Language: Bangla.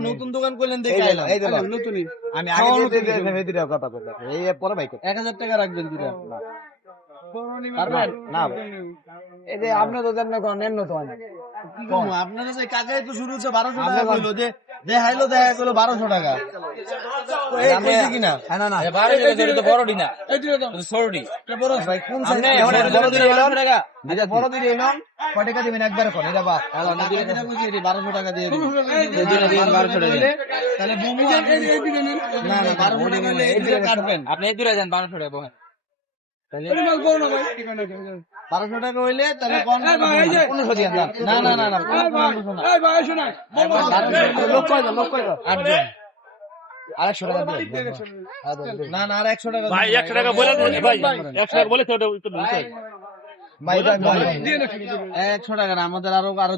নতুন দোকান করলেন দেখে। নতুনই। আমি আগে নতুন কথা বললাম এই পরে ভাই এক হাজার টাকা রাখবেন? না। এই যে আপনি তো জানেন কোন নেন তো। কম, আপনারা যে শুরু হচ্ছে বারোশো টাকা কইলো দেখাইলো দেখা গেলো বারোশো টাকা। বারোশো টাকা আচ্ছা টাকা দিয়ে বারোশো টাকা তাহলে বুমু আপনি- দূরে যান বারোশো টাকা বারোশো টাকা হইলে তাহলে কম পনেরোশো দিয়ে দাম না না না না লোক কয় লোক কয় আটজন আড়াইশো টাকা না। না আর একশো টাকা ভাই একশো টাকা বলে ভাই একশো টাকা বলে তো ওটা- ওটা বুঝতে হবে। ভাই ভাই। ভাই একশো টাকা না আমাদের আরও আরও